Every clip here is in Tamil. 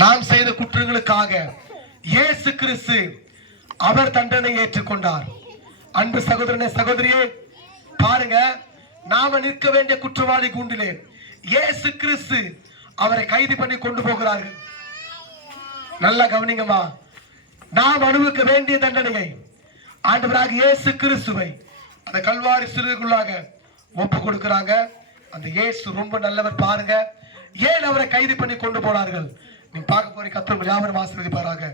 நாம் செய்த குற்றங்களுக்காக இயேசு கிறிஸ்து அவர் தண்டனை ஏற்றுக்கொண்டார். அன்பு சகோதரனே சகோதரியே, பாருங்க, நாம நிற்க வேண்டிய குற்றவாளி கூண்டிலே இயேசு கிறிஸ்து அவரை கைது பண்ணி கொண்டு போகிறார்கள். நல்லா கவனிங்கம்மா, நாம் அனுபவிக்க வேண்டிய தண்டனையை ஆண்டவராக இயேசு கிறிஸ்துவை அந்த கல்வாரி சிலுவைக்குள்ளாக ஒப்பு கொடுக்கிறாங்க. அந்த இயேசு ரொம்ப நல்லவர். பாருங்க, ஏன் அவரை கைது பண்ணி கொண்டு போனார்கள் நீ பார்க்க போறீங்க. கர்த்தர் யாவரும் ஆசீர்வதிப்பாராக.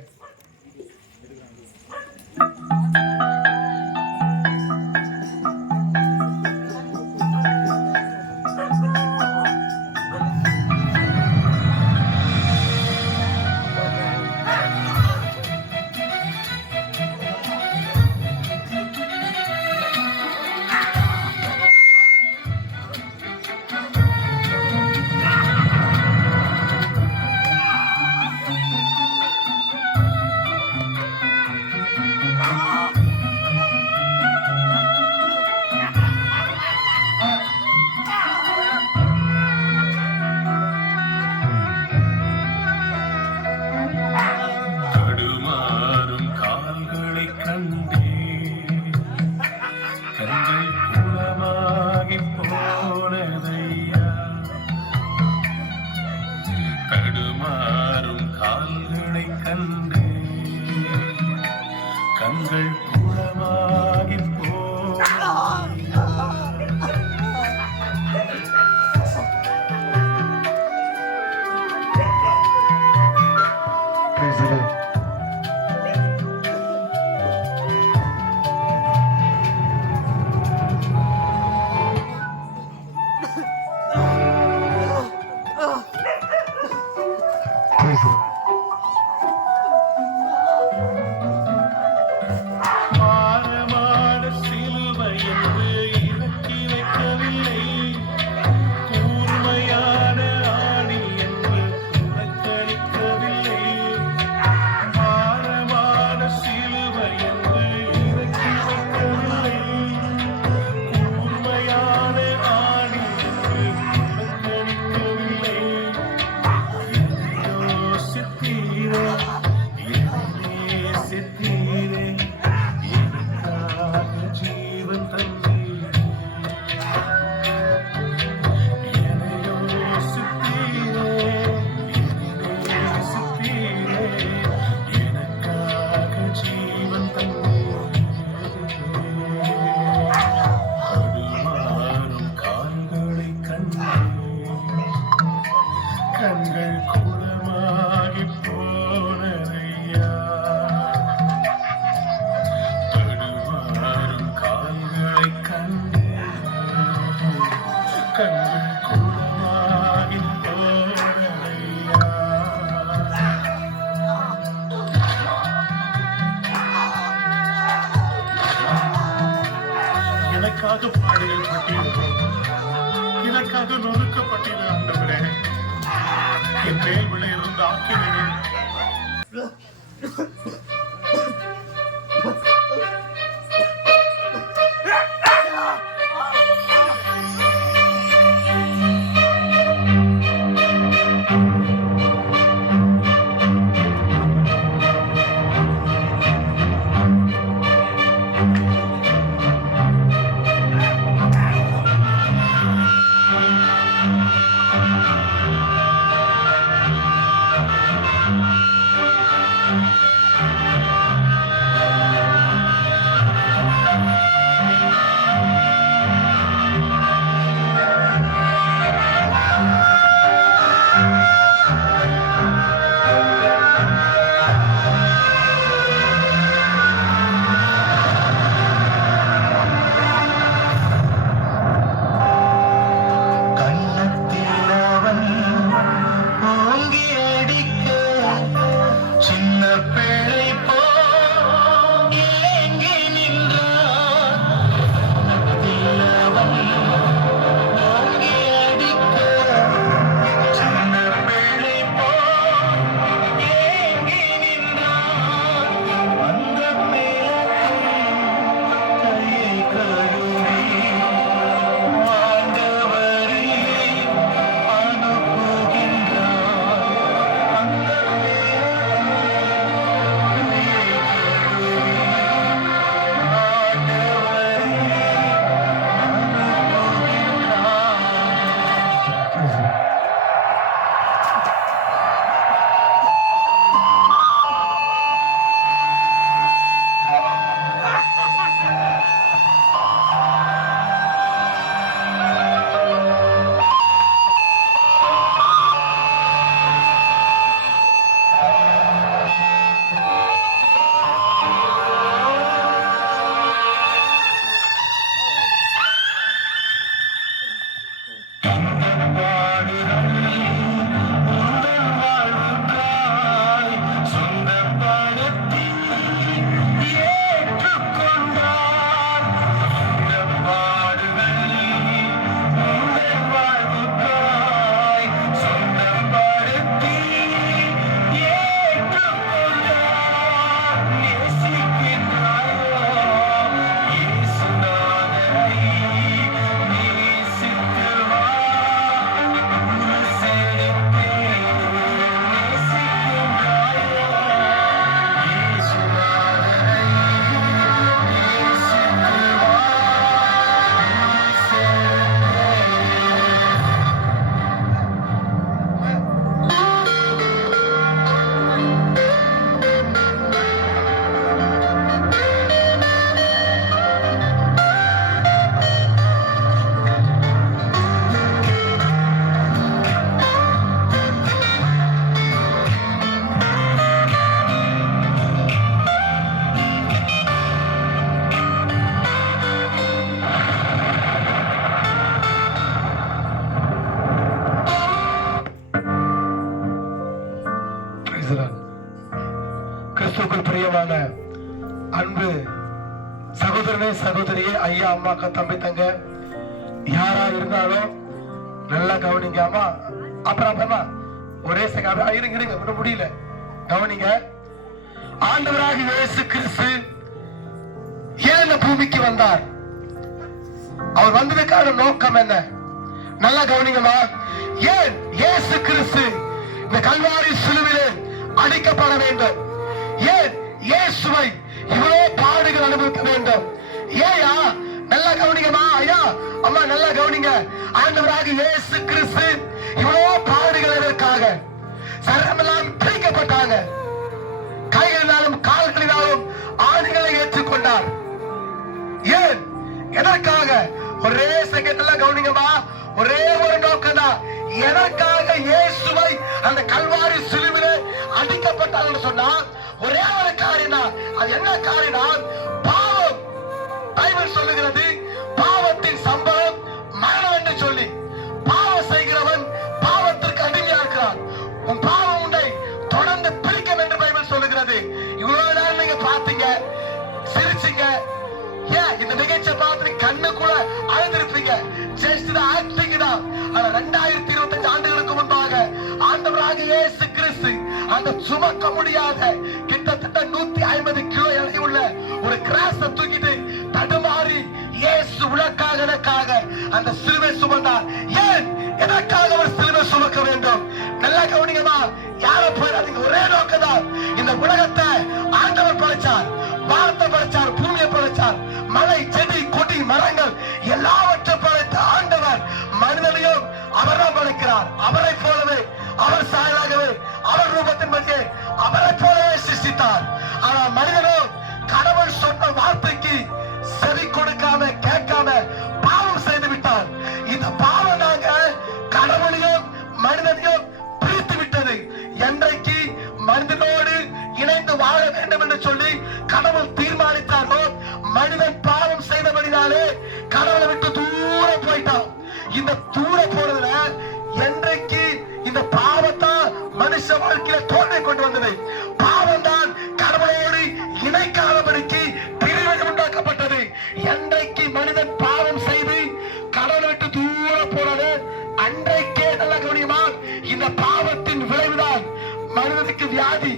எனக்காக பாடுகள் பட்டீர்கள், எனக்காக நொறுக்கப்பட்டீர்கள் ஆண்டவரே. என் மேல் விழ இருந்த ஆக்கினை பிரியமான அன்பு சகோதரனே சகோதரியே, ஐயா அம்மாக்கா தம்பி தங்க யாரா இருந்தாலும் நல்லா கவனிங்க. அம்மா அப்புறமா ஒரே செகண்ட் இருங்க ஒன்றும் முடியல, கவனிங்க. ஆண்டவராக இயேசு கிறிஸ்து ஏன் இந்த பூமிக்கு வந்தார்? அவர் வந்ததுக்கான நோக்கம் என்ன? நல்லா கவனிங்கம்மா. ஏன் இயேசு கிறிஸ்து இந்த கல்வாரி சிலுவிலே அடிக்கப்பட வேண்டும்? ஏன் இயேசுவை இவ்வளவு பாடுகள் அனுபவிக்க வேண்டும்? ஏயா? நல்லா கவனிங்கம்மா. ஐயா அம்மா நல்லா கவனிங்க. ஆண்டவராக இயேசு கிறிஸ்து இவ்வளவு பாடுகள் எதற்காக? சரமெல்லாம் பிரிக்கப்பட்டாங்க, கைகளினாலும் கால்களினாலும் ஆணிகளை ஏற்றுக்கொண்டார். ஏன்? எதற்காக? ஒரே செகண்ட்ல கவனிங்கம்மா. ஒரே ஒரு நோக்கம் தான். எதற்காக இயேசுவை அந்த கல்வாரி சிலுவிலே அடிக்கப்பட்டார்னு சொன்னா ஒரே ஒரு காரியம் தான். அது என்ன காரியம்? பாவம். பைபிள் சொல்லுகிறது பாவத்தின் சம்பளம் மரணம் என்று சொல்லி. பாவம் செய்கிறவன் பாவத்திற்கு அடிமையா இருக்கிறான். உன் பாவம் உன்னை தொடர்ந்து பிடிக்கும் என்று பைபிள் சொல்லுகிறது. இவ்வளவு நேரம் நீங்க பாத்தீங்க, சிரிச்சீங்க. ஏன் இந்த நிகழ்ச்சியை பார்த்து கண்ணு கூட அழுந்திருப்பீங்க. ஜஸ்ட் ஆக்டிங் தான். ஆனா 2025 ஆண்டுகளுக்கு முன்பாக ஆண்டவராக இயேசு கிறிஸ்து அந்த சுமக்க முடியாத கிட்டத்தட்ட 150 கிலோ எடை உள்ள ஒரு கிராஸை தூக்கிட்டு தடுமாறி இயேசு உனக்காக அந்த சிலுவை சுமந்தார். ஏன்? எதற்காக அவர் சிலுவை சுமக்க வேண்டும்? நல்லா கவனிங்கம்மா. யார போயிடாதீங்க. ஒரே நோக்கம் தான். இந்த உலகத்தை ஆண்டவர் படைச்சார், வானத்தை படைச்சார், பூமியை படைச்சார், மலை செடி கொடி மரங்கள் எல்லாவற்றை படைத்த ஆண்டவர் மனிதனையும் அவர்தான் படைக்கிறார். அவரை போலவே, அவர் சாயலாகவே, அவர் ரூபத்தின் மத்தியே அவரை போலவே சிருஷ்டித்தார். ஆனால் மனிதனோ கடவுள் சொன்ன வார்த்தைக்கு செவி கொடுக்காம கேட்காம பாவம் செய்து விட்டார். இந்த பாவம் நாங்க கடவுளையும் மனிதனையும் பிரித்து விட்டது. என்றைக்கு மனிதனோடு இணைந்து வாழ வேண்டும் என்று சொல்லி கடவுள் தீர்மானித்தாரோ, மனிதன் பாவம் செய்தபடினாலே கடவுளை விட்டு தூரம் போயிட்டான். இந்த தூரம் போறதுல என்றைக்கு இந்த பாவத்தான் மனுஷ வாழ்க்கையில தோல்வி கொண்டு வந்தது. பாவம் தான் கடவுளோடு இணைக்காதபடிக்கு பிரிவினை உண்டாக்கப்பட்டது. என்றைக்கு மனிதன் பாவம் செய்து கடவுளை விட்டு தூரம் போனது அன்றைக்கே நல்ல கவனியமா இந்த பாவத்தின் விளைவுதான் மனிதனுக்கு வியாதி,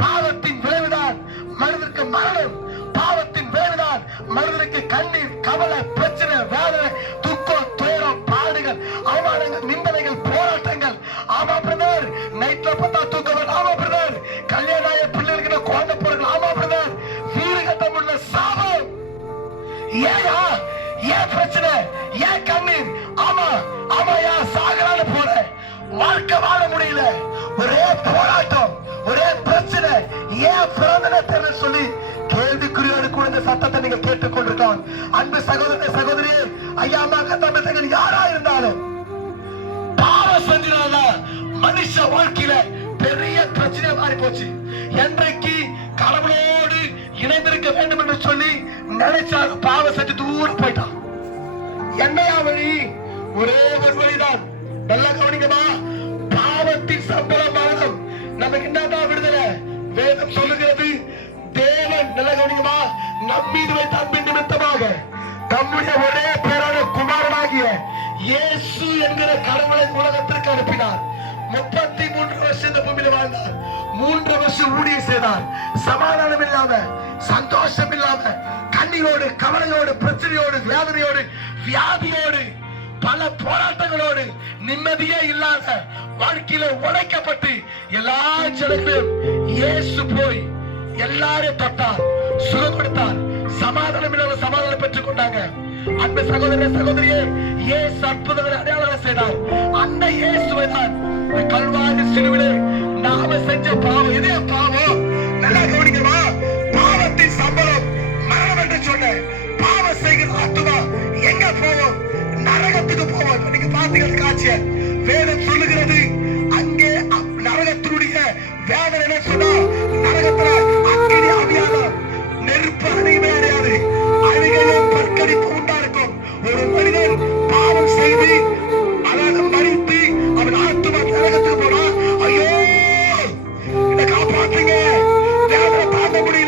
பாவத்தின் விளைவுதான் மனிதனுக்கு மரணம், பாவத்தின் விளைவுதான் மனிதனுக்கு கண்ணீர், கவலை, பிரச்சனை, வேதனை, துக்கம், துயரம், பாடுகள், அவமானங்கள், நிந்தனைகள், போராட்டங்கள். ஆமா பிரதர், நைட்ல பார்த்தா தூக்கம். ஆமா பிரதர், கல்யாண பிள்ளைகளுக்கு குழந்தை போறது. ஆமா பிரதர், வீடு கட்ட முடியல, சாபம். ஏயா? ஏன் பிரச்சனை? ஏன் கண்ணீர்? ஆமாயா சாகலான்னு போற, வாழ்க்கை வாழ முடியல, ஒரே போராட்டம், ஒரே பிரச்சனை. ஏன் பிறந்தன தெரியல சொல்லி கேள்விக்குறியோடு கூட இந்த சத்தத்தை நீங்க கேட்டுக்கொண்டிருக்கான். அன்பு சகோதரனே சகோதரியே, ஐயா அம்மா தம்பி தங்க யாரா இருந்தாலும் பாவம் செஞ்சினால மனுஷ வாழ்க்கையில பெரிய பிரச்சனை மாறி போச்சு. என்றைக்கு கடவுளோடு இணைந்திருக்க வேண்டும் என்று சொல்லி நினைச்சாலும் பாவம் செஞ்சு தூரம் போயிட்டான். என்னையா வழி? ஒரே ஒரு வழிதான். நல்லா கவனிக்கமா. பாவத்தின் சம்பளம் மரணம். நமக்கு என்னதான் விடுதலை? வேதம் சொல்லுகிறது தேவன், நல்ல கவனிக்கமா, நம்மீது வைத்த அன்பின் நிமித்தமாக தம்முடைய ஒரே பேரான குமாரனாகிய இயேசு என்கிற கடவுளை உலகத்திற்கு அனுப்பினார். 33 வருஷம் இந்த பூமியில வாழ்ந்தார். 3 வருஷம் ஊழியம் செய்தார். சமாதானம் இல்லாம, சந்தோஷம் இல்லாம, கண்ணீரோடு, கவலையோடு, பிரச்சனையோடு, வேதனையோடு, வியாதியோடு, பல போராட்டங்களோடு, நிம்மதியே இல்லாத வாழ்க்கையில உடைக்கப்பட்டு எல்லா ஜனங்களும் இயேசு போய் எல்லாரையும் தொட்டார், சுகம் கொடுத்தார், சமாதானம் இல்லாத சமாதானம் பெற்றுக் கொண்டாங்க. அன்பு சகோதர சகோதரியே, இயேசு அற்புதங்களை அடையாளம் செய்தார். அந்த இயேசுவை தான் கல்வாரி சிலுவிலே நாம செஞ்ச பாவம். இதே பாவம். நல்லா கவனிக்கமா. பாவத்தின் சம்பளம் மரணம் என்று சொன்ன பாவம் செய்கிற ஆத்துமா எங்க போவோம்? நரகத்துக்கு போவோம். நீங்க பாத்தீங்க காட்சிய. வேதம் சொல்லுகிறது அங்கே நரகத்தினுடைய வேதனை சொன்னா நரகத்துல அக்கினி ஆவியாக நெருப்பு அணையவே அடையாது, அழுகையும் பற்கடிப்பு உண்டா இருக்கும். ஒரு மனிதன் பாவம் செய்து அதாவது மறித்து அவன் ஆத்துமா நரகத்துக்கு போனா, ஐயோ என்ன காப்பாற்றுங்க, வேதனை தாங்க முடியும்.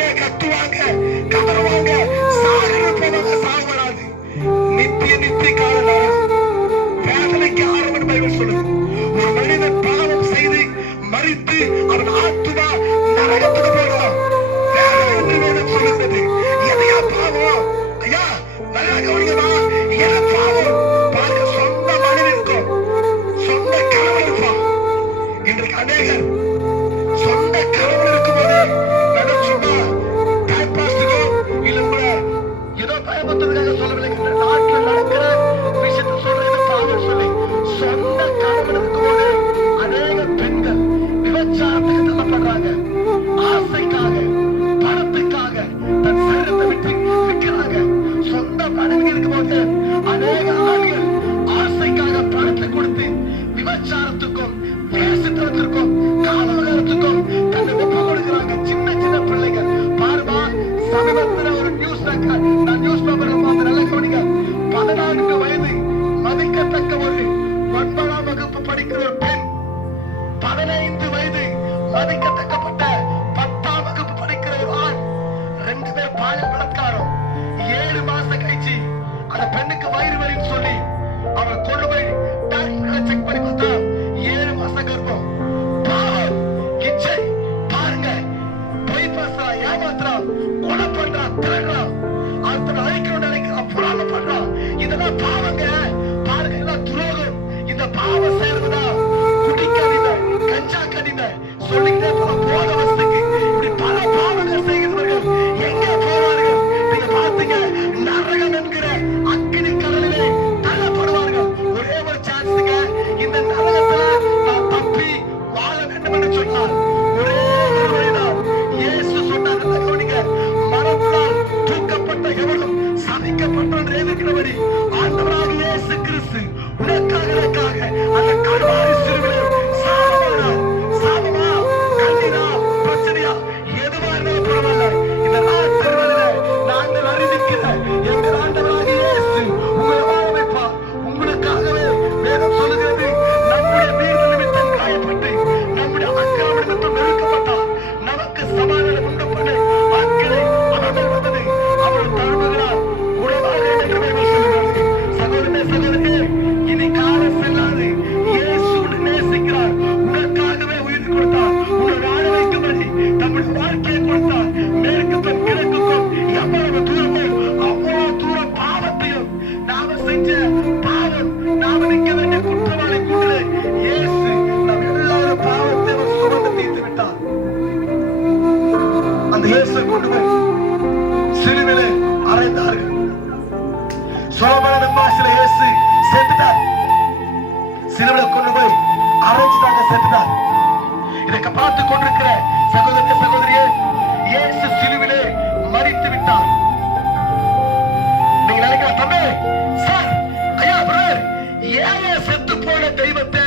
ஏன் செத்து போன தெய்வத்தை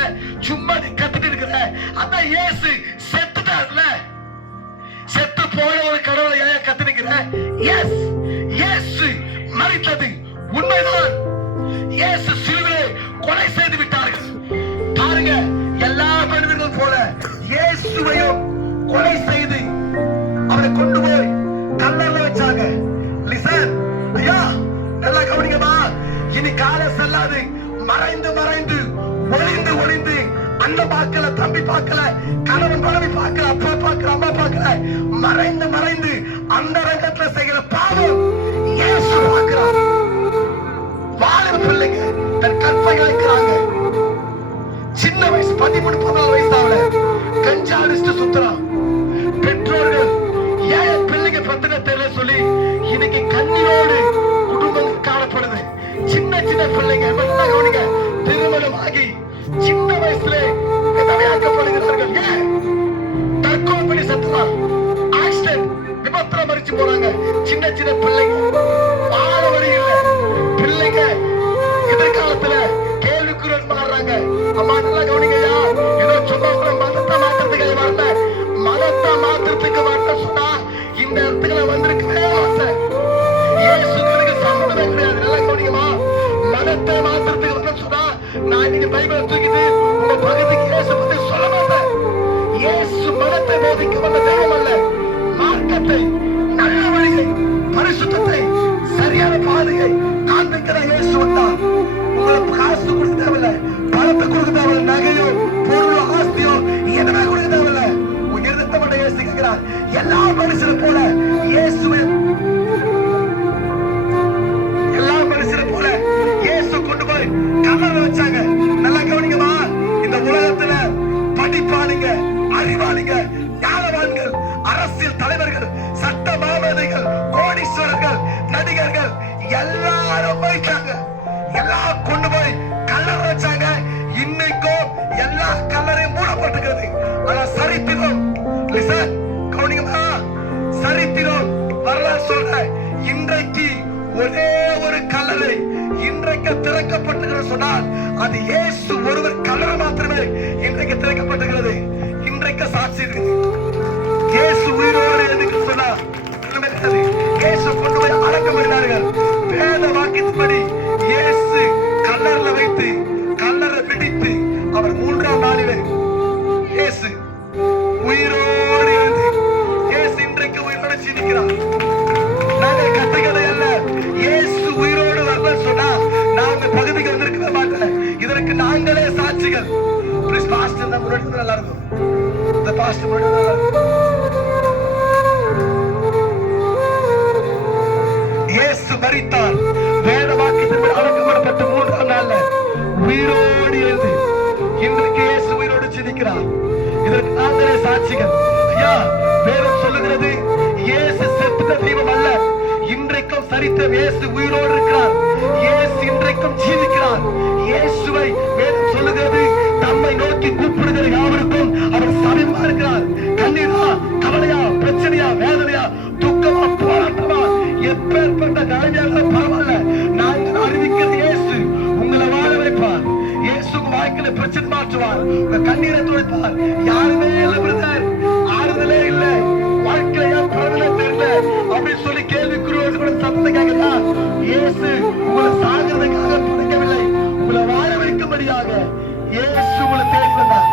சும்மா நீ கத்திட்டு இருக்கிற? அதான் இயேசு செத்துட்டார்ல. செத்து போன ஒரு கடவுளை ஏன் கத்திருக்கிற? எஸ், இயேசு மரித்தது உண்மைதான். இயேசு சிலுவையிலே கொலை செய்து விட்டார்கள். பாருங்க, எல்லா மனிதர்கள் போல இயேசுவையும் கொலை செய்து அவரை கொண்டு போய் கல்லறையில வச்சாங்க. லிசன் ஐயா, நல்லா கவனிங்கம்மா. இனி காலம் செல்லாது. மறைந்து மறைந்து ஒளிந்து ஒளிந்து அண்ணன் பார்க்கல, தம்பி பார்க்கல, கணவன் மனைவி பார்க்கல, அப்பா பார்க்கல, அம்மா பார்க்கல, மறைந்து மறைந்து அந்த ரங்கத்துல செய்கிற பாவம் இயேசு பார்க்கிறார். வாலிப பிள்ளைங்க தன் கற்பை இழக்கிறாங்க. சின்ன வயசு 13-14 வயசு ஆகல கஞ்சா அடிச்சுட்டு சுத்துறான். பெற்றோர்கள் ஏன் பிள்ளைங்க பத்தின தெரியல சொல்லி இன்னைக்கு கண்ணீரோடு குடும்பம் காணப்படுது. சின்ன சின்ன பிள்ளைங்க கவனிங்க, திருமணம் ஆகி சின்ன வயசுல விதவையாக்கப்படுகிறார்கள். ஏன்? தற்கொலை பண்ணி செத்துறான், ஆக்சிடென்ட், விபத்துல மறிச்சு போறாங்க. சின்ன சின்ன பிள்ளைங்க வாழ வழி இல்ல. பிள்ளைங்க எதிர்காலத்துல கேள்விக்குறன் மாறுறாங்க. அம்மா நல்லா கவனிங்கய்யா, ஏதோ சும்மா மதத்தை மாத்திரத்துக்கு வரல. மதத்தை மாத்திரத்துக்கு வரல சொன்னா இந்த இடத்துக்குள்ள வந்திருக்கவே மாட்டேன். இயேசுக்கு சம்பந்தமே கிடையாது. நல்லா கவனிங்கம்மா, மதத்தை மாத்திரத்துக்கு வரல சொன்னா நான் இன்னைக்கு பைபிளை தூக்கிட்டு உங்க பகுதிக்கு இயேசு பத்தி சொல்ல மாட்டேன். இயேசு மதத்தை போதிக்க வந்த தெய்வம் அல்ல. மார்க்கத்தை, நல்ல வழியை, பரிசுத்தத்தை, சரியான பாதையை காண்பிக்கிற இயேசு வந்தார். உங்களுக்கு காசு கொடுக்க தேவையில்ல, பணத்தை கொடுக்க தேவையில்ல, நகையோ பொருளோ ஆஸ்தியோ எதுவுமே கொடுக்க தேவையில்ல. உயர்த்த மட்டும் இயேசு கேட்கிறார். எல்லா மனுஷரை போல இயேசுவை, எல்லா மனுஷரை போல இயேசு கொண்டு போய் கல்லறை வச்சாங்க. நல்லா கவனிங்கம்மா, இந்த உலகத்துல படிப்பாளிங்க, அறிவாளிங்க, ஞானவான்கள், அரசியல் தலைவர்கள், சட்ட மாமேதைகள், கோடீஸ்வரர்கள், நடிகர்கள் எல்லாரும் போயிட்டாங்க. எல்லாம் கொண்டு போய் கல்லறை வச்சாங்க. இன்னைக்கும் எல்லா கல்லறையும் மூடப்பட்டிருக்கிறது. ஆனா சரித்திரம், லிசன் கவனிங்கம்மா, சரித்திரம் வரலாறு சொல்ற இன்றைக்கு ஒரே ஒரு கல்லறை இன்றைக்கு திறக்கப்பட்டிருக்கிற சொன்னால் அது இயேசு ஒருவர் கல்லறை மாத்திரமே இன்றைக்கு திறக்கப்பட்டிருக்கிறது. இன்றைக்கு சாட்சி இருக்குது. இயேசு உயிரோடு எதுக்கு சொன்னா இயேசு கொண்டு போய் அடக்கம் பண்ணினார்கள். வேத வாக்கியத்தின்படி இயேசு கல்லறையில வைத்து கல்லறை பிடித்து அவர் 3ஆம் நாளிலே இயேசு உயிரோடு எழுந்து இயேசு இன்றைக்கு உயிரோடு ஜீவிக்கிறார். நாங்கள் கட்டுக்கதை அல்ல. இயேசு உயிரோடு வரல சொன்னா நாங்க பகுதிக்கு வந்திருக்கவே மாட்டேன். இதற்கு நாங்களே சாட்சிகள். பிளீஸ் பாஸ்டர் தான் முன்னாடி நல்லா இருக்கும். இந்த பாஸ்டர் முன்னாடி நல்லா இருக்கும். இயேசு மரித்தார். வேத வாக்கியத்தின்படி அடக்கப்பட்டு 3ஆம் நாள்ல உயிரோடு எழுந்து இன்றைக்கு இயேசு உயிரோடு ஜீவிக்கிறார். இதற்கு நாங்களே சாட்சிகள். ஐயா, வேதம் சொல்லுகிறது இயேசு செத்த தெய்வம் அல்ல. இன்றைக்கும் சரித்திரம் இயேசு உயிரோடு இருக்கிறார். இயேசு இன்றைக்கும் ஜீவிக்கிறார். இயேசுவை வேதம் சொல்லுகிறது தம்மை நோக்கி கூப்பிடுகிற யாவருக்கும் அவர் சமீபமா இருக்கிறார். கண்ணீரா, கவலையா, பிரச்சனையா, வேதனையா, துக்கமா, போராட்டமா, எப்பேற்பட்ட நிலைமையாக பரவாயில்ல, நாங்கள் அறிவிக்கிறது இயேசு உங்களை வாழ வைப்பார். இயேசு உங்க வாழ்க்கையில பிரச்சனை மாற்றுவார். உங்க கண்ணீரை துடைப்பார். யாருமே இல்லை பிரதர், ஆறுதலே இல்லை, வாழ்க்கையா பிரதலே தெரியல அப்படின்னு சொல்லி கேள்விக்குறியோடு கூட சத்தத்தை கேட்கலாம். இயேசு உங்களை சாகிறதுக்காக படைக்கவில்லை, உங்களை வாழ வைக்கும்படியாக இயேசு உங்களை தேடி வந்தார்.